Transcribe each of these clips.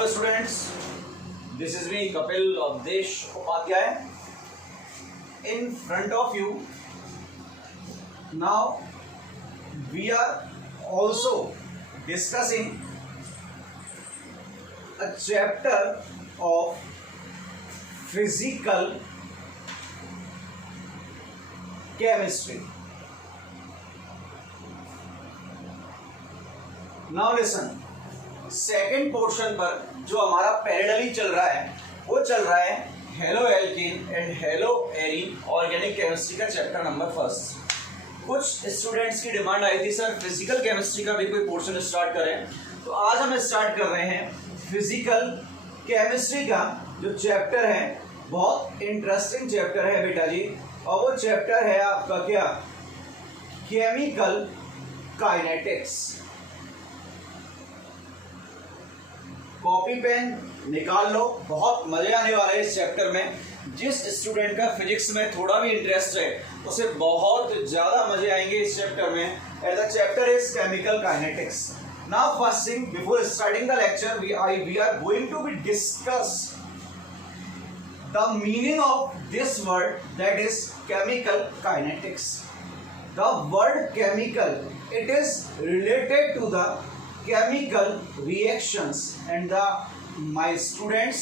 Hello students, this is me Kapil Avdesh Upadhyay in front of you. Now we are also discussing a chapter of physical chemistry. Now listen. Second portion पर जो हमारा parallelly चल रहा है वो चल रहा है hello alkene and hello arene organic chemistry का चैप्टर नंबर फर्स्ट। कुछ स्टूडेंट्स की डिमांड आई थी सर फिजिकल केमिस्ट्री का भी कोई पोर्शन स्टार्ट करें, तो आज हम स्टार्ट कर रहे हैं फिजिकल केमिस्ट्री का जो चैप्टर है। बहुत इंटरेस्टिंग चैप्टर है बेटा जी, और वो चैप्टर है आपका क्या, केमिकल काइनेटिक्स। कॉपी पेन निकाल लो, बहुत मजे आने वाले हैं इस चैप्टर में। जिस स्टूडेंट का फिजिक्स में थोड़ा भी इंटरेस्ट है उसे बहुत ज्यादा मजे आएंगे इस चैप्टर में। And the chapter is chemical kinetics. Now first thing before starting the lecture we are going to be discuss the meaning of this word, that is chemical kinetics. The word chemical, it is related to the chemical reactions, and my students,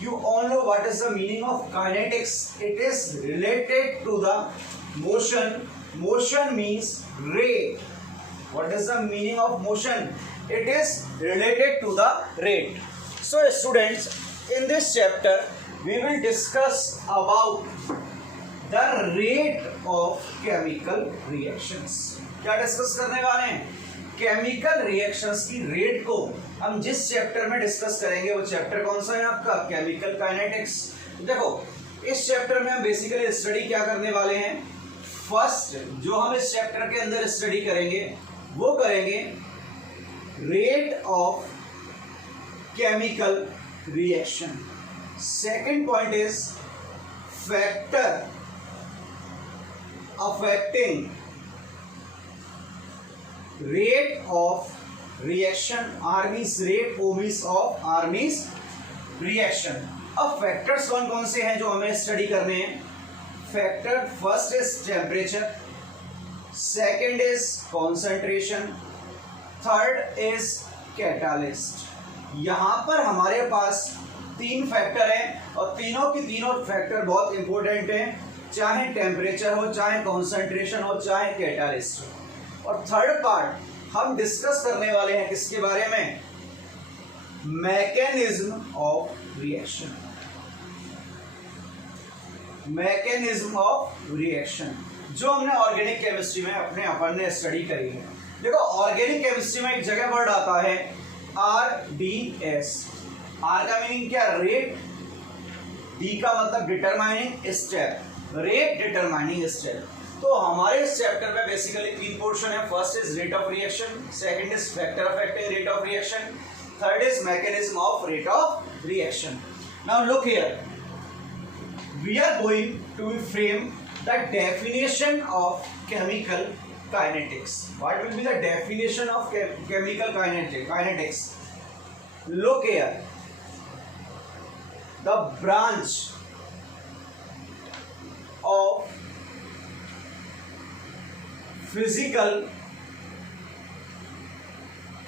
you all know what is the meaning of kinetics. It is related to the motion. Motion means rate. What is the meaning of motion? It is related to the rate. So students, in this chapter we will discuss about the rate of chemical reactions. क्या discuss करने वाले हैं? Chemical reactions की rate को हम जिस chapter में discuss करेंगे वो चैप्टर कौन सा है आपका, केमिकल काइनेटिक्स। देखो इस चैप्टर में हम बेसिकली स्टडी क्या करने वाले हैं, फर्स्ट जो हम इस चैप्टर के अंदर स्टडी करेंगे वो करेंगे rate of chemical reaction. Second point is factor affecting rate of reaction, R means rate, O means of, R means reaction। अब फैक्टर्स कौन कौन से हैं जो हमें स्टडी करने हैं। Factor first is temperature, second is concentration, third is catalyst. यहां पर हमारे पास तीन फैक्टर हैं और तीनों की तीनों फैक्टर बहुत इंपॉर्टेंट हैं, चाहे टेम्परेचर हो, चाहे कॉन्सेंट्रेशन हो, चाहे कैटालिस्ट हो। और थर्ड पार्ट हम डिस्कस करने वाले हैं किसके बारे में, mechanism of reaction. Mechanism of reaction जो हमने ऑर्गेनिक केमिस्ट्री में अपन ने स्टडी करी है। देखो ऑर्गेनिक केमिस्ट्री में एक जगह वर्ड आता है RDS। आर का मीनिंग क्या, रेट, डी का मतलब determining step, rate determining step. तो हमारे इस चैप्टर में बेसिकली तीन पोर्शन है। First is rate of reaction, second is factor affecting rate of reaction, third is mechanism of rate of reaction. Now look here, we are going to frame the definition of chemical kinetics. What will be the definition of chemical kinetics? Look here, the branch of physical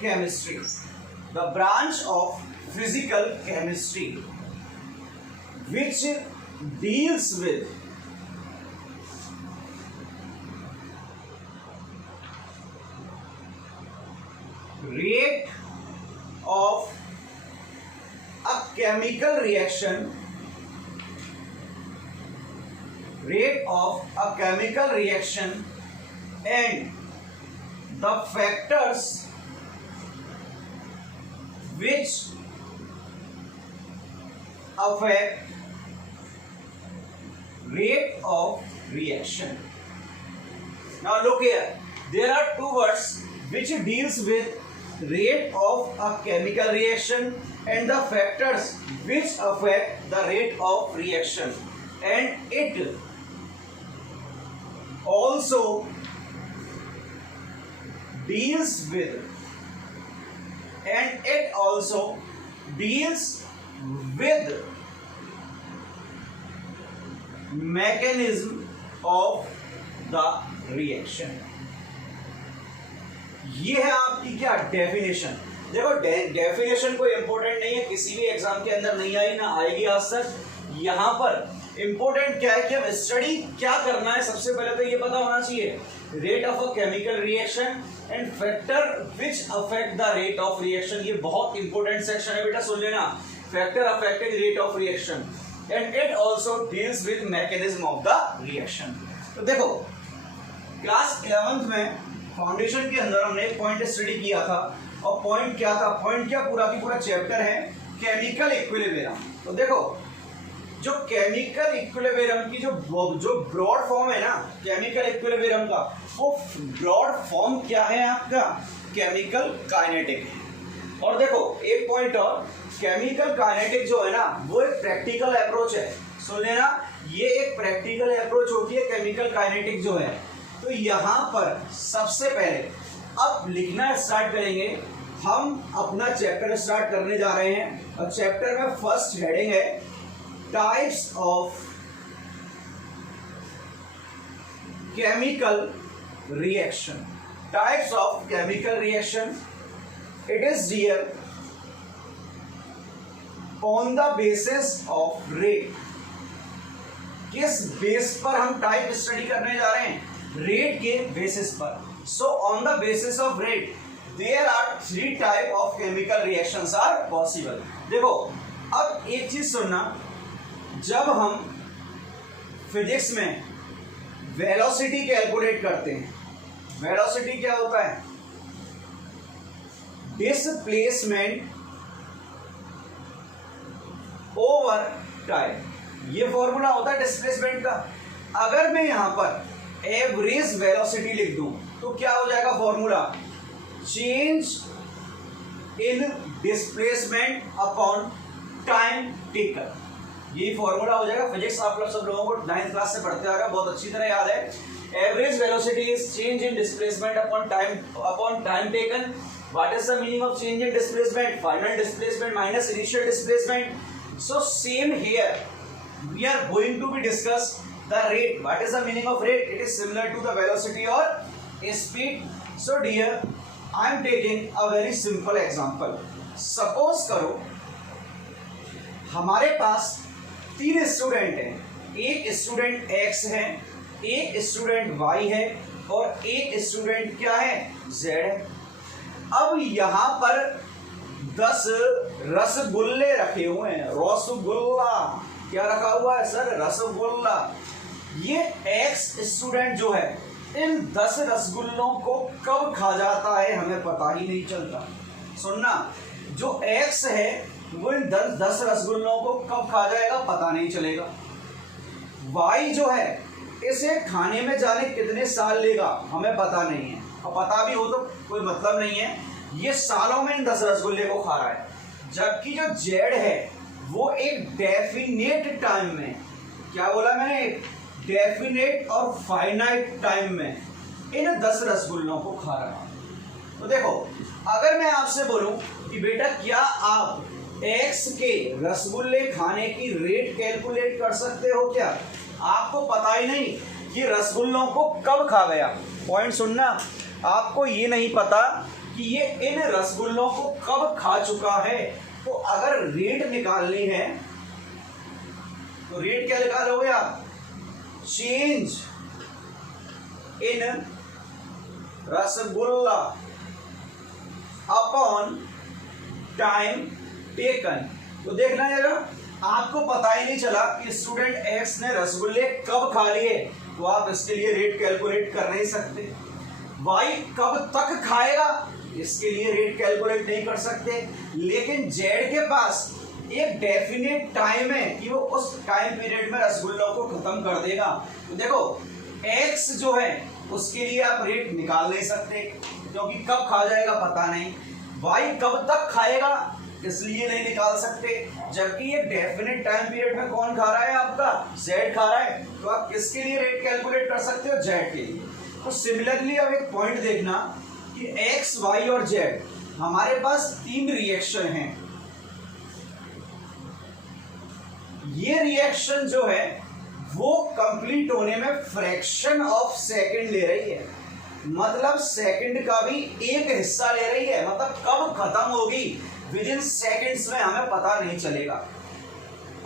chemistry, the branch of physical chemistry which deals with rate of a chemical reaction, rate of a chemical reaction and the factors which affect rate of reaction. Now look here, there are two words which deals with rate of a chemical reaction and the factors which affect the rate of reaction, and it also deals with and it also deals with mechanism of the reaction. ये है आपकी क्या definition. देखो definition कोई important नहीं है, किसी भी एग्जाम के अंदर नहीं आई ना आएगी आज तक। यहाँ पर इंपॉर्टेंट क्या है कि हम स्टडी क्या करना है, सबसे पहले तो ये पता होना चाहिए rate of a chemical reaction and factor which affect the rate of reaction. ये बहुत इंपॉर्टेंट सेक्शन है बेटा, सुन लेना। Factor affecting rate of reaction and it also deals with mechanism of the reaction. तो देखो क्लास 11th में foundation के अंदर हमने एक पॉइंट स्टडी किया था, और पॉइंट क्या था, पॉइंट क्या पूरा की पूरा चैप्टर है केमिकल इक्विलिब्रियम। तो देखो जो केमिकल इक्विलिब्रियम की जो ब्रॉड फॉर्म है ना केमिकल इक्विलिब्रियम का, वो ब्रॉड फॉर्म क्या है आपका, केमिकल काइनेटिक है। और देखो एक पॉइंट और, केमिकल काइनेटिक जो है ना वो एक प्रैक्टिकल अप्रोच है। सुन लेना, ये एक प्रैक्टिकल अप्रोच होती है केमिकल काइनेटिक जो है। तो यहाँ पर सबसे पहले अब लिखना स्टार्ट करेंगे, हम अपना चैप्टर स्टार्ट करने जा रहे हैं। और चैप्टर में फर्स्ट हेडिंग है types of chemical reaction. Types of chemical reaction, it is dear on the basis of rate. किस बेस पर हम टाइप स्टडी करने जा रहे हैं, रेट के बेसिस पर। So on the basis of rate there are 3 type of chemical reactions are possible. देखो अब एक चीज सुनना, जब हम फिजिक्स में वेलोसिटी कैलकुलेट करते हैं, वेलोसिटी क्या होता है, डिस्प्लेसमेंट ओवर टाइम। ये फॉर्मूला होता है डिस्प्लेसमेंट का। अगर मैं यहां पर एवरेज वेलोसिटी लिख दूं तो क्या हो जाएगा formula, change in displacement upon time taken. ये फॉर्मूला हो जाएगा। फिजिक्स आप लोग सब लोगों को 9th क्लास से पढ़ते आ रहे हो, बहुत अच्छी तरह याद है। Average velocity is change in displacement upon time taken. What is the meaning of change in displacement, final displacement minus initial displacement. So same here we are going to be discuss the rate. What is the meaning of rate? It is similar to the velocity or speed. So dear, I am taking a very simple example. Suppose करो हमारे पास 3 student हैं, एक student X है, एक student Y है और एक student क्या है, Z है। अब यहाँ पर 10 रसगुल्ले रखे हुए हैं, रसगुल्ला क्या रखा हुआ है सर, रसगुल्ला। ये X स्टूडेंट जो है इन 10 रसगुल्लों को कब खा जाता है हमें पता ही नहीं चलता। सुनना, जो X है वो इन 10 रसगुल्लों को कब खा जाएगा पता नहीं चलेगा। Y जो है इसे खाने में जाने कितने साल लेगा हमें पता नहीं है, और पता भी हो तो कोई मतलब नहीं है, ये सालों में इन 10 रसगुल्ले को खा रहा है। जबकि जो Z है वो एक डेफिनेट टाइम में, क्या बोला मैंने, डेफिनेट और फाइनाइट टाइम में इन 10 रसगुल्लों को खा रहा है। तो देखो अगर मैं आपसे बोलूं कि बेटा क्या आप X के रसगुल्ले खाने की रेट कैलकुलेट कर सकते हो क्या, आपको पता ही नहीं कि रसगुल्लों को कब खा गया। पॉइंट सुनना, आपको ये नहीं पता कि ये इन रसगुल्लों को कब खा चुका है। तो अगर रेट निकालनी है तो रेट क्या निकालोगे आप, change in rasgulla upon time taken. तो देखना जरा, आपको पता ही नहीं चला कि स्टूडेंट X ने रसगुल्ले कब खा लिए, तो आप इसके लिए रेट कैलकुलेट कर नहीं सकते। Y कब तक खाएगा इसके लिए रेट कैलकुलेट नहीं कर सकते। लेकिन Z के पास एक डेफिनेट टाइम है कि वो उस टाइम पीरियड में रसगुल्लों को खत्म कर देगा। तो देखो X जो है उसके लिए आप रेट निकाल नहीं सकते क्योंकि कब खा जाएगा पता नहीं। Y कब तक खाएगा इसलिए नहीं निकाल सकते, जबकि ये डेफिनेट टाइम पीरियड में कौन खा रहा है, आपका Z खा रहा है। तो आप किसके लिए रेट कैलकुलेट कर सकते हो, Z के लिए। तो सिमिलरली अब एक पॉइंट देखना कि X, Y और Z हमारे पास 3 रिएक्शन हैं। ये रिएक्शन जो है वो कंप्लीट होने में फ्रैक्शन ऑफ सेकंड ले रही है, मतलब सेकंड का भी एक हिस्सा ले रही है, मतलब कब खत्म होगी विद इन सेकेंड्स में हमें पता नहीं चलेगा।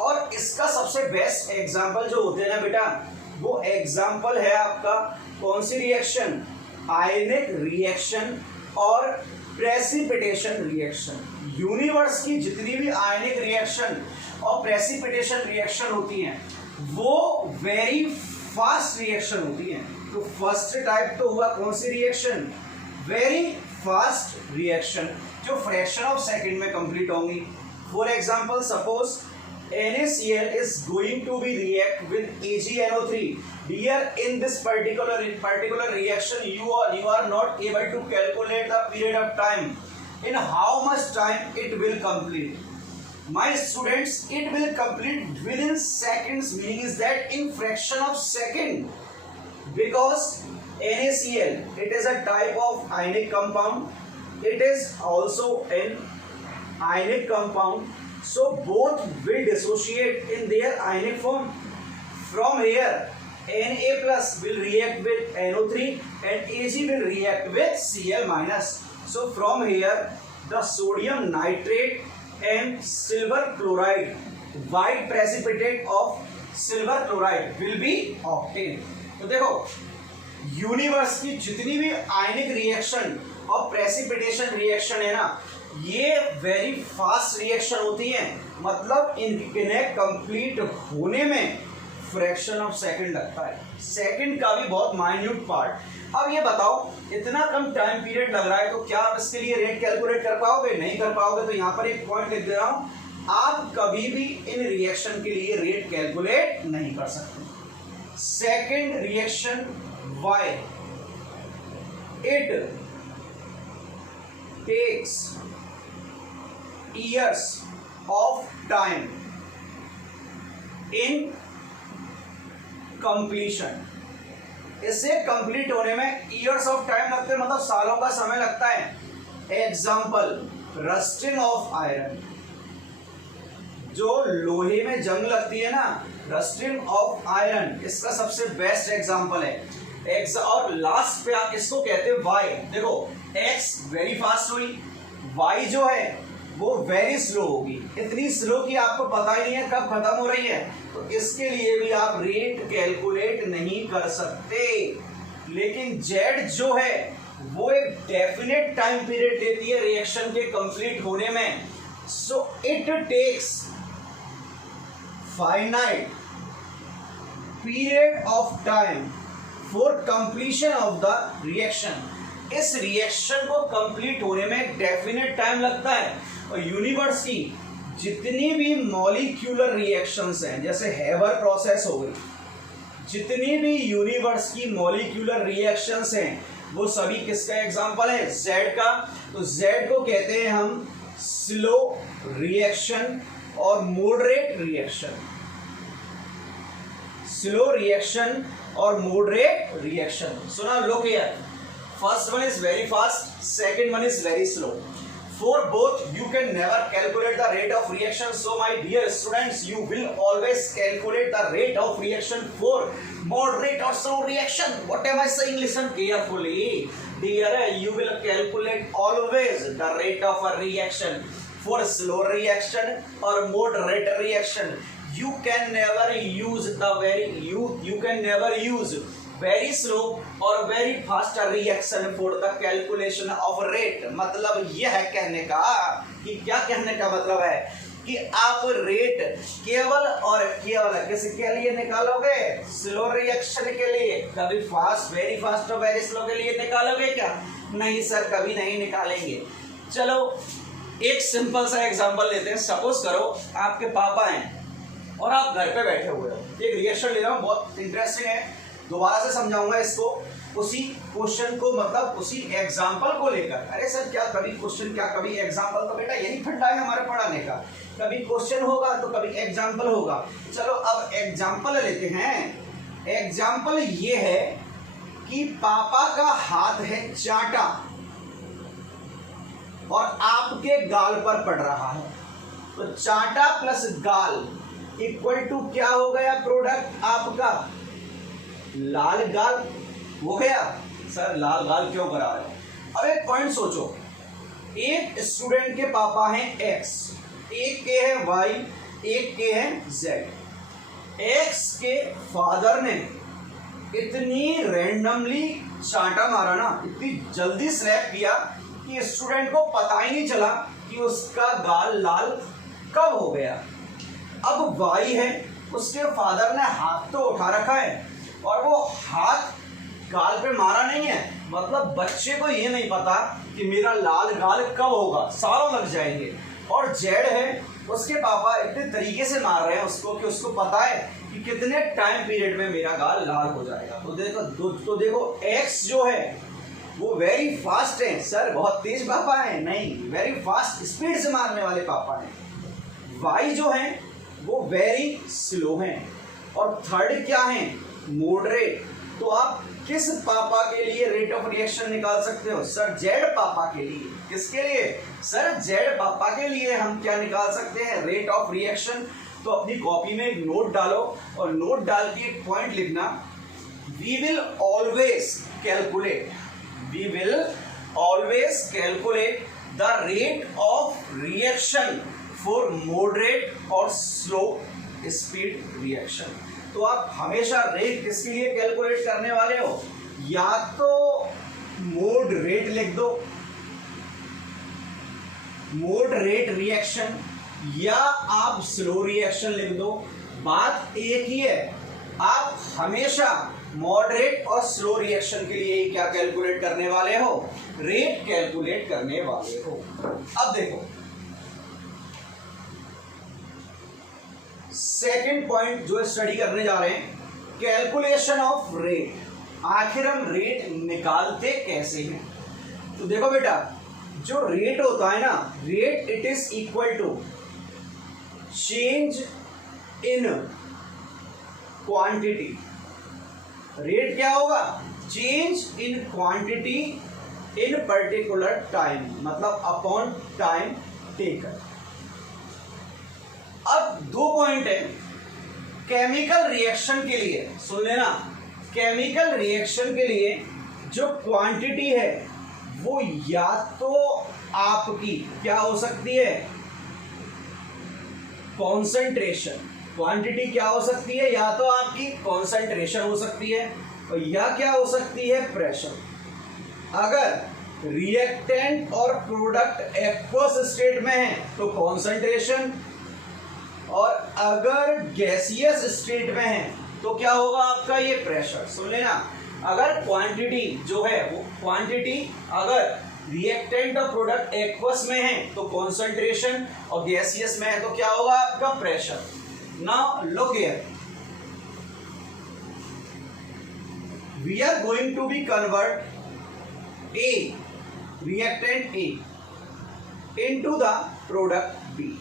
और इसका सबसे बेस्ट एग्जांपल जो होते हैं ना बेटा, वो एग्जांपल है आपका कौन सी रिएक्शन, आयनिक रिएक्शन और प्रेसिपिटेशन रिएक्शन। यूनिवर्स की जितनी भी आयनिक रिएक्शन और प्रेसिपिटेशन रिएक्शन होती हैं वो वेरी फास्ट रिएक्शन होती हैं। तो फर्स्ट टाइप तो हुआ कौन सी रिएक्शन, वेरी फास्ट रिएक्शन, जो फ्रैक्शन ऑफ सेकंड में कंप्लीट होंगी। For example suppose NaCl is going to be react with AgNO3. Here in this particular reaction you are not able to calculate the period of time, in how much time it will complete. My students, it will complete within seconds, meaning is that in fraction of second, because NaCl, it is a type of ionic compound, it is also an ionic compound, so both will dissociate in their ionic form. From here Na plus will react with NO3 and Ag will react with Cl minus. So from here the sodium nitrate and silver chloride, white precipitate of silver chloride will be obtained. तो देखो universe की जितनी भी आयनिक reaction और precipitation reaction है ना, ये very fast reaction होती हैं, मतलब इन्हें कंप्लीट होने में फ्रैक्शन ऑफ सेकंड लगता है, सेकंड का भी बहुत माइन्यूट पार्ट। अब ये बताओ इतना कम टाइम पीरियड लग रहा है तो क्या आप इसके लिए रेट कैलकुलेट कर पाओगे, नहीं कर पाओगे। तो यहाँ पर एक पॉइंट लिख दे रहा हूं, आप कभी भी इन रिएक्शन के लिए रेट कैलकुलेट नहीं कर सकते। Second reaction why, it takes years of time in completion, इसे कंप्लीट होने में years of time लगते हैं, मतलब सालों का समय लगता है। एग्जाम्पल रस्टिंग ऑफ आयरन, जो लोहे में जंग लगती है ना, रस्टिंग ऑफ आयरन इसका सबसे बेस्ट एग्जाम्पल है। और लास्ट पे आप इसको कहते हैं वाई। देखो एक्स वेरी फास्ट हुई, वाई जो है वो वेरी स्लो होगी, इतनी स्लो कि आपको पता ही नहीं है कब खत्म हो रही है, तो इसके लिए भी आप रेट कैलकुलेट नहीं कर सकते। लेकिन जेड जो है वो एक डेफिनेट टाइम पीरियड लेती है रिएक्शन के कंप्लीट होने में, so it takes finite period of time for completion of the reaction. इस रिएक्शन को कंप्लीट होने में डेफिनेट टाइम लगता है। और यूनिवर्स की जितनी भी मॉलिक्यूलर रिएक्शंस हैं, जैसे हेवर प्रोसेस हो गई, जितनी भी यूनिवर्स की मॉलिक्यूलर रिएक्शंस हैं वो सभी किसका एग्जांपल है, जेड का। तो जेड को कहते हैं हम स्लो रिएक्शन और मॉडरेट रिएक्शन, स्लो रिएक्शन और moderate reaction. So now look here, first one is very fast, second one is very slow. For both you can never calculate the rate of reaction, so my dear students, you will always calculate the rate of reaction for moderate or slow reaction. What am I saying? Listen carefully, dear. You will calculate always the rate of a reaction for slow reaction or moderate reaction. You can never use you can never use very slow or very fast reaction for the calculation of rate. मतलब यह है कहने का कि क्या कहने का मतलब है कि आप रेट केवल और केवल किसके लिए निकालोगे, स्लो रिएक्शन के लिए। कभी फास्ट वेरी फास्ट और वेरी स्लो के लिए निकालोगे क्या, नहीं सर कभी नहीं निकालेंगे। चलो एक सिंपल सा एग्जांपल लेते हैं। सपोज करो आपके पापा हैं और आप घर पे बैठे हुए हो, एक रिएक्शन ले रहा हूँ बहुत इंटरेस्टिंग है, दोबारा से समझाऊंगा इसको, उसी क्वेश्चन को मतलब उसी एग्जाम्पल को लेकर। अरे सर क्या कभी क्वेश्चन क्या कभी एग्जाम्पल, तो बेटा यही फंडा है हमारे पढ़ाने का, कभी क्वेश्चन होगा तो कभी एग्जाम्पल होगा। चलो अब एग्जाम्पल लेते हैं। एग्जाम्पल ये है कि पापा का हाथ है चाटा और आपके गाल पर पड़ रहा है, तो चाटा प्लस गाल इक्वल टू क्या हो गया प्रोडक्ट आपका, लाल गाल हो गया। सर लाल गाल क्यों करा रहे हो? अब एक पॉइंट सोचो, एक स्टूडेंट के पापा हैं x, एक के है y, एक के है z। x के फादर ने इतनी रैंडमली चांटा मारा ना, इतनी जल्दी स्लैप किया कि स्टूडेंट को पता ही नहीं चला कि उसका गाल लाल कब हो गया। अब y है, उसके फादर ने हाथ तो उठा रखा है और वो हाथ गाल पे मारा नहीं है, मतलब बच्चे को ये नहीं पता कि मेरा लाल गाल कब होगा, सालों लग जाएंगे। और जेड है, उसके पापा इतने तरीके से मार रहे हैं उसको कि उसको पता है कि कितने टाइम पीरियड में मेरा गाल लाल हो जाएगा। तो देखो एक्स जो है वो वेरी फास्ट है। सर बहुत तेज पापा है? नहीं, वेरी फास्ट स्पीड से मारने वाले पापा हैं। वाई जो है वो वेरी स्लो हैं। और थर्ड क्या है? मॉडरेट। तो आप किस पापा के लिए रेट ऑफ रिएक्शन निकाल सकते हो? सर जेड पापा के लिए। किसके लिए? सर जेड पापा के लिए हम क्या निकाल सकते हैं? Rate of reaction. तो अपनी कॉपी में एक नोट डालो और नोट डाल के एक पॉइंट लिखना, we will always calculate the rate of reaction for moderate और स्लो स्पीड रिएक्शन। तो आप हमेशा रेट किसके लिए कैलकुलेट करने वाले हो? या तो मोड रेट लिख दो, मोड रेट रिएक्शन, या आप स्लो रिएक्शन लिख दो। बात एक ही है, आप हमेशा मॉडरेट और स्लो रिएक्शन के लिए क्या कैलकुलेट करने वाले हो? रेट कैलकुलेट करने वाले हो। अब देखो सेकंड पॉइंट जो स्टडी करने जा रहे हैं, कैलकुलेशन ऑफ रेट। आखिर हम रेट निकालते कैसे हैं? तो देखो बेटा, जो रेट होता है ना, rate it is equal to change in quantity. Rate क्या होगा? Change in quantity in particular time, मतलब अपॉन टाइम टेकन। अब दो पॉइंट है केमिकल रिएक्शन के लिए, सुन लेना। केमिकल रिएक्शन के लिए जो क्वांटिटी है वो या तो आपकी क्या हो सकती है? कॉन्सेंट्रेशन। क्वांटिटी क्या हो सकती है? या तो आपकी कॉन्सेंट्रेशन हो सकती है और या क्या हो सकती है? प्रेशर। अगर रिएक्टेंट और प्रोडक्ट एक्वस स्टेट में है तो कॉन्सेंट्रेशन, और अगर गैसियस स्टेट में है तो क्या होगा आपका? ये प्रेशर। सुन लेना, अगर क्वांटिटी जो है वो क्वांटिटी अगर रिएक्टेंट और प्रोडक्ट एक्वस में है तो कॉन्सेंट्रेशन, और गैसियस में है तो क्या होगा आपका? Pressure. Now look here, we are going to be convert a reactant A into the product B.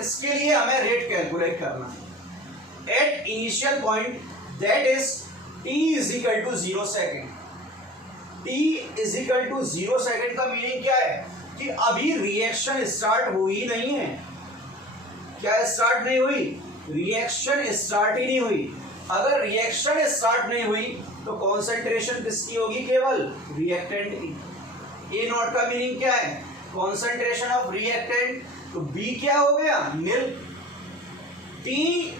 इसके लिए हमें रेट कैलकुलेट करना है at initial point, that is t is equal to 0 second. t is equal to 0 second का meaning क्या है? कि अभी रिएक्शन स्टार्ट हुई नहीं है। क्या स्टार्ट नहीं हुई? रिएक्शन स्टार्ट ही नहीं हुई। अगर रिएक्शन स्टार्ट नहीं हुई तो कॉन्सेंट्रेशन किसकी होगी? केवल रिएक्टेंट की। ए नॉट का मीनिंग क्या है? Concentration of reactant. तो बी क्या हो गया? Nil. T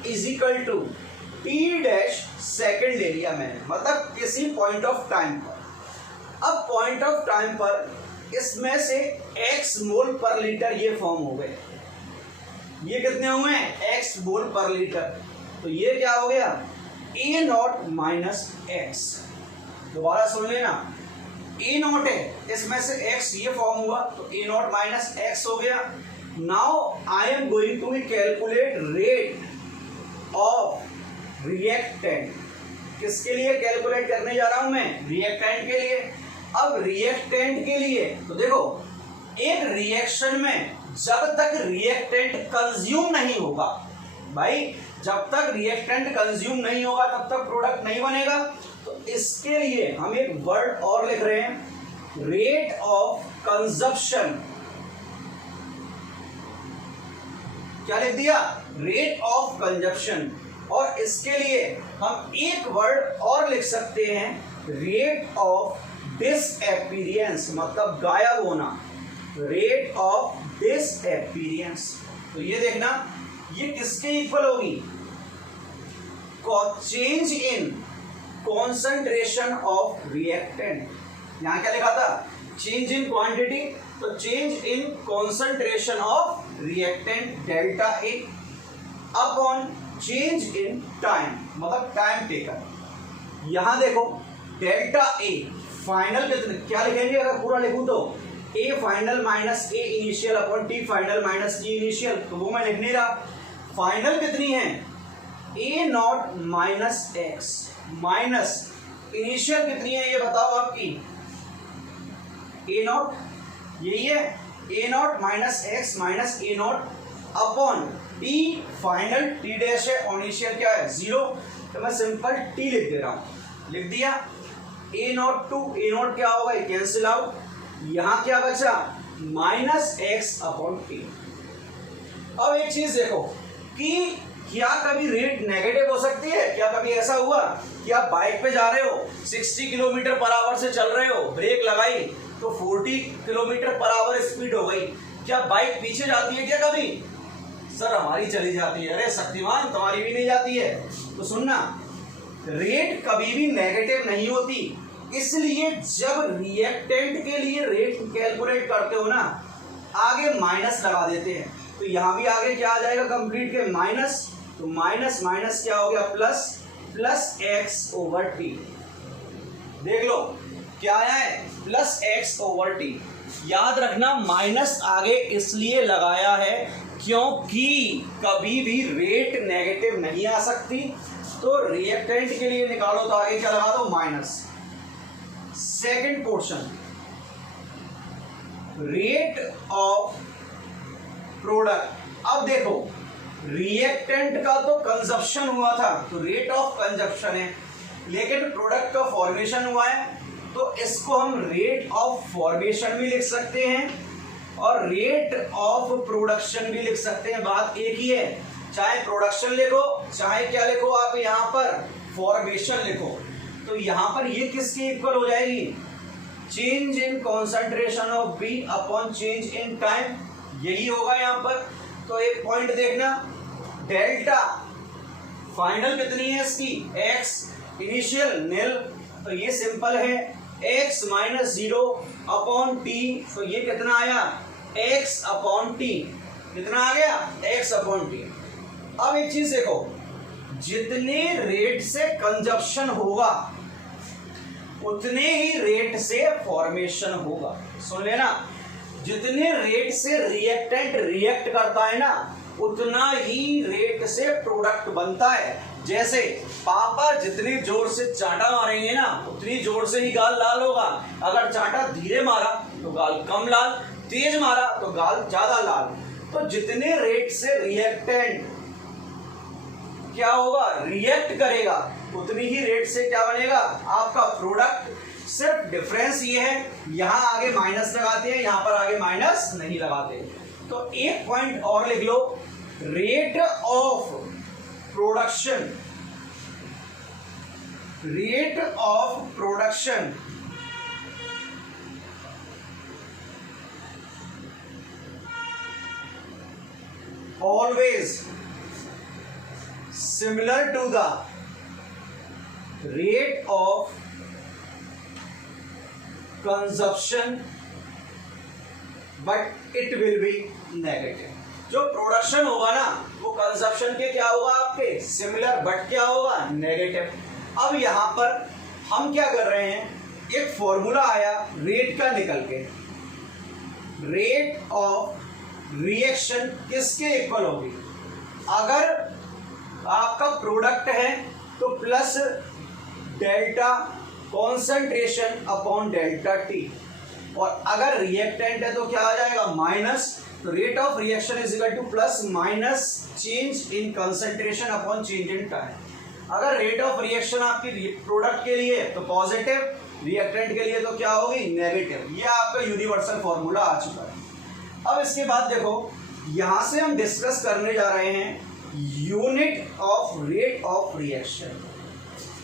is equal to T dash second ले लिया मैंने, मतलब किसी पॉइंट ऑफ टाइम पर। अब पॉइंट ऑफ टाइम पर इसमें से x मोल पर लीटर ये फॉर्म हो गए। ये कितने हुए? x मोल पर लीटर। तो ये क्या हो गया? ए नॉट माइनस एक्स। दोबारा सुन लेना, ए नॉट है, इसमें से x ये फॉर्म हुआ तो ए नॉट माइनस एक्स हो गया। Now I am going to calculate rate of reactant. किसके लिए कैलकुलेट करने जा रहा हूं मैं? रिएक्टेंट के लिए। अब रिएक्टेंट के लिए तो देखो, एक रिएक्शन में जब तक रिएक्टेंट कंज्यूम नहीं होगा, भाई जब तक रिएक्टेंट कंज्यूम नहीं होगा तब तक प्रोडक्ट नहीं बनेगा। तो इसके लिए हम एक वर्ड और लिख रहे हैं, रेट ऑफ कंजप्शन क्या लिख दिया, रेट ऑफ कंजप्शन। और इसके लिए हम एक वर्ड और लिख सकते हैं, रेट ऑफ डिसअपीयरेंस, मतलब गायब होना, रेट ऑफ डिसअपीयरेंस। तो ये देखना, ये किसके इक्वल होगी, change in concentration of reactant. यहां क्या लिखा था, चेंज इन क्वांटिटी, तो change in concentration of reactant delta A upon change in time, मतलब टाइम टेकन। यहां देखो डेल्टा ए फाइनल कितने, क्या लिखेंगे अगर पूरा लिखूं तो A final minus A initial upon T final minus T initial, तो वो मैं लिख नहीं रहा। फाइनल कितनी है, A naught minus x minus initial कितनी है ये बताओ आपकी, ए नॉट, यही है, A naught minus x minus A naught upon T final, T dash है और इनिशियल क्या है 0, तो मैं सिंपल टी लिख दे रहा हूं, लिख दिया। ए नॉट टू ए नॉट क्या होगा, कैंसिल आउट, यहां क्या बचा माइनस एक्स अपॉन टी। अब एक चीज देखो कि क्या कभी रेट नेगेटिव हो सकती है, क्या कभी ऐसा हुआ कि आप बाइक पे जा रहे हो 60 किलोमीटर पर आवर से चल रहे हो, ब्रेक लगाई तो 40 किलोमीटर पर आवर स्पीड हो गई, क्या बाइक पीछे जाती है क्या कभी, सर हमारी चली जाती है, अरे शक्तिमान तुम्हारी भी नहीं जाती है। तो सुनना, रेट कभी भी नेगेटिव नहीं होती, इसलिए जब रिएक्टेंट के लिए रेट कैलकुलेट करते हो ना, आगे माइनस लगा देते हैं, तो यहां भी आगे क्या आ जाएगा कंप्लीट के माइनस, तो माइनस माइनस क्या हो गया plus, plus x over T. देख लो क्या आया है, प्लस एक्स ओवर टी। याद रखना माइनस आगे इसलिए लगाया है क्योंकि कभी भी रेट नेगेटिव नहीं आ सकती, तो रिएक्टेंट के लिए निकालो तो आगे क्या लगा दो minus. Second portion, rate of product. अब देखो रिएक्टेंट का तो कंजप्शन हुआ था तो रेट ऑफ कंजप्शन है, लेकिन प्रोडक्ट का फॉर्मेशन हुआ है तो इसको हम रेट ऑफ फॉर्मेशन भी लिख सकते हैं और रेट ऑफ प्रोडक्शन भी लिख सकते हैं, बात एक ही है। चाहे प्रोडक्शन लिखो चाहे क्या लिखो आप यहां पर फॉर्मेशन लिखो, तो यहां पर ये किसकी इक्वल हो जाएगी, change in concentration of B upon change in time, यही होगा यहां पर। तो एक पॉइंट देखना, डेल्टा फाइनल कितनी है इसकी x, इनिशियल निल, तो ये सिंपल है x माइनस 0 अपॉन टी, तो ये कितना आया x अपॉन टी, कितना आ गया x अपॉन टी। अब एक चीज देखो, जितने रेट से कंजप्शन होगा उतने ही रेट से फॉर्मेशन होगा, सुन लेना, जितने रेट से रिएक्टेंट रिएक्ट करता है ना उतना ही रेट से प्रोडक्ट बनता है। जैसे पापा जितनी जोर से चांटा मारेंगे ना उतनी जोर से ही गाल लाल होगा, अगर चांटा धीरे मारा तो गाल कम लाल, तेज मारा तो गाल ज्यादा लाल। तो जितने रेट से रिएक्टेंट क्या होगा रिएक्ट करेगा उतनी ही रेट से क्या बनेगा आपका प्रोडक्ट। सिर्फ डिफरेंस ये है यहां आगे माइनस लगाते हैं, यहां पर आगे माइनस नहीं लगाते। तो एक पॉइंट और लिख लो, rate of production, rate of production always similar to the rate of consumption but it will be negative। जो प्रोडक्शन होगा ना वो कंजप्शन के क्या होगा आपके सिमिलर बट क्या होगा नेगेटिव। अब यहां पर हम क्या कर रहे हैं, एक फॉर्मूला आया रेट का निकल के, रेट ऑफ रिएक्शन किसके इक्वल होगी, अगर आपका प्रोडक्ट है तो plus delta concentration upon delta T, और अगर रिएक्टेंट है तो क्या आ जाएगा माइनस, तो rate of reaction is equal two plus minus change in concentration upon change in time. अगर रेट ऑफ रिएक्शन आपकी प्रोडक्ट के लिए तो पॉजिटिव, रिएक्टेंट के लिए तो क्या होगी नेगेटिव। ये आपका यूनिवर्सल फॉर्मूला आ चुका है। अब इसके बाद देखो यहां से हम डिस्कस करने जा रहे हैं unit of rate of reaction.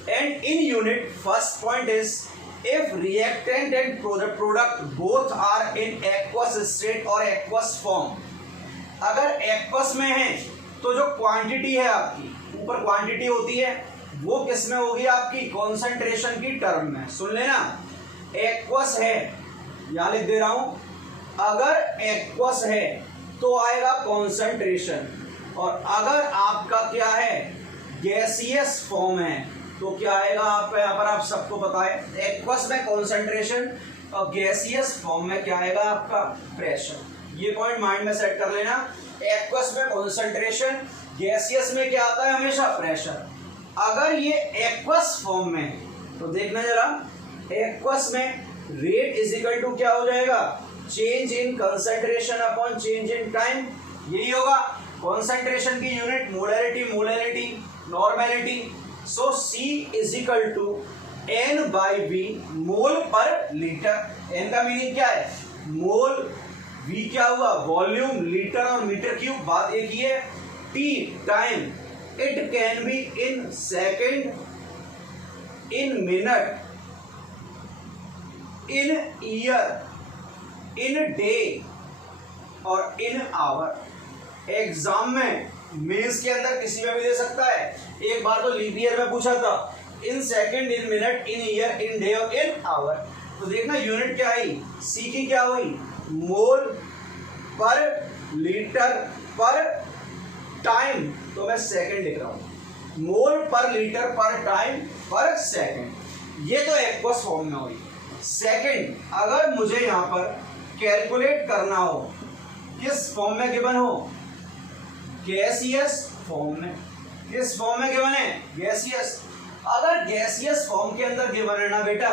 And in unit first point is if reactant and product both are in aqueous state or aqueous form। अगर aqueous में है तो जो क्वांटिटी है आपकी, ऊपर क्वांटिटी होती है, वो किस में होगी आपकी, कॉन्सेंट्रेशन की टर्म में। सुन लेना, aqueous है, यहां लिख दे रहा हूं, अगर aqueous है तो आएगा कॉन्सेंट्रेशन, और अगर आपका क्या है, गैसियस फॉर्म है, तो क्या आएगा आपका, यहाँ पर आप सबको पता है, एक्वस में कॉन्सेंट्रेशन और गैसियस फॉर्म में क्या आएगा आपका, प्रेशर। ये पॉइंट माइंड में सेट कर लेना, एक्वस में कॉन्सेंट्रेशन, गैसियस में क्या आता है हमेशा, प्रेशर। अगर ये एक्वस फॉर्म में, तो देखना जरा, एक्वस में रेट इज इक्वल टू क्या हो जाएगा, change in concentration upon change in time, यही होगा। कॉन्सेंट्रेशन की unit molarity, molarity normality, so C is equal to N by V mole per litre. N का मीनिंग क्या है, मोल, V क्या हुआ, वॉल्यूम, लीटर और मीटर क्यूब, बात एक ही है। T time, it can be in second, in minute, in year, in day और इन आवर। एग्जाम में मेंस के अंदर किसी में भी दे सकता है। एक बार तो लीप ईयर में पूछा था, in second, in minute, in year, in day और इन आवर। तो देखना यूनिट क्या आई, सी की क्या हुई, मोल पर लीटर पर टाइम, तो मैं सेकंड लिख रहा हूं, मोल पर लीटर पर टाइम पर सेकंड। ये तो एक्वस फॉर्म में हुई। सेकंड, अगर मुझे यहां पर कैलकुलेट करना हो, किस फॉर्म में गिवन हो, गैसियस फॉर्म में। किस फॉर्म में गिवन है, गैसियस। अगर गैसियस फॉर्म के अंदर गिवन है ना बेटा,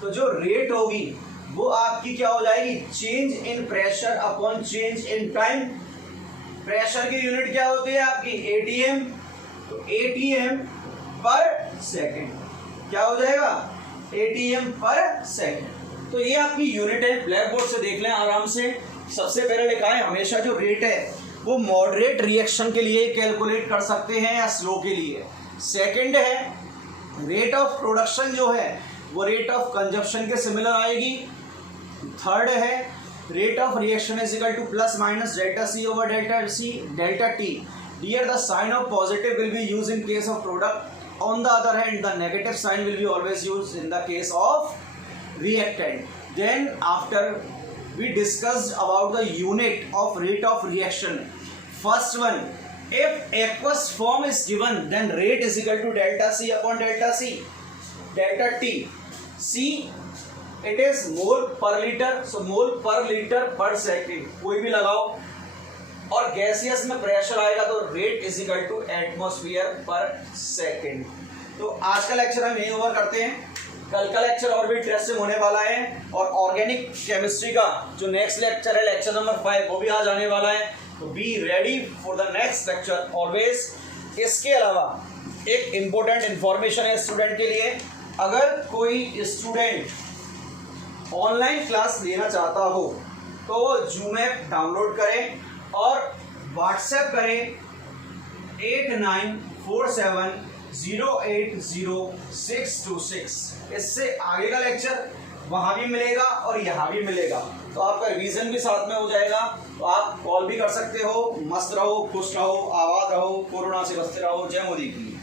तो जो रेट होगी वो आपकी क्या हो जाएगी, change in pressure upon change in time. Pressure की यूनिट क्या होती है आपकी, ATM, तो ATM पर सेकंड क्या हो जाएगा, ATM पर सेकंड। तो ये आपकी यूनिट है, ब्लैक बोर्ड से देख लें आराम से। सबसे पहले लिखा है, हमेशा जो रेट है वो मॉडरेट रिएक्शन के लिए कैलकुलेट कर सकते हैं या स्लो के लिए। सेकंड है, रेट ऑफ प्रोडक्शन जो है वो रेट ऑफ कंजप्शन के सिमिलर आएगी। थर्ड है, rate of reaction is equal two plus minus delta C over delta T। Here the sign of positive will be used in case of product. On the other hand, the negative sign will be always used in the case of reactant. Then after we discussed about the unit of rate of reaction. First one, if aqueous form is given, then rate is equal to delta C upon delta C, delta T. C, it is mole per liter, so mole per liter per second, कोई भी लगाओ। और gaseous में pressure आएगा तो rate is equal to atmosphere per second. तो आज का लेक्चर हम यही ओवर करते हैं। कल का लेक्चर और भी इंटरेस्टिंग होने वाला है, और ऑर्गेनिक केमिस्ट्री का जो नेक्स्ट लेक्चर है, लेक्चर नंबर 5, वो भी आज आने वाला है। तो be ready for the next lecture always. इसके अलावा एक इम्पोर्टेंट इंफॉर्मेशन है स्टूडेंट के लिए, अगर कोई स्टूडेंट ऑनलाइन क्लास लेना चाहता हो तो जूम ऐप डाउनलोड करें और व्हाट्सएप करें 8947080626। इससे आगे का लेक्चर वहां भी मिलेगा और यहाँ भी मिलेगा, तो आपका रिवीजन भी साथ में हो जाएगा। तो आप कॉल भी कर सकते हो। मस्त रहो, खुश रहो, आबाद रहो, कोरोना से बचते रहो। जय मोदी की।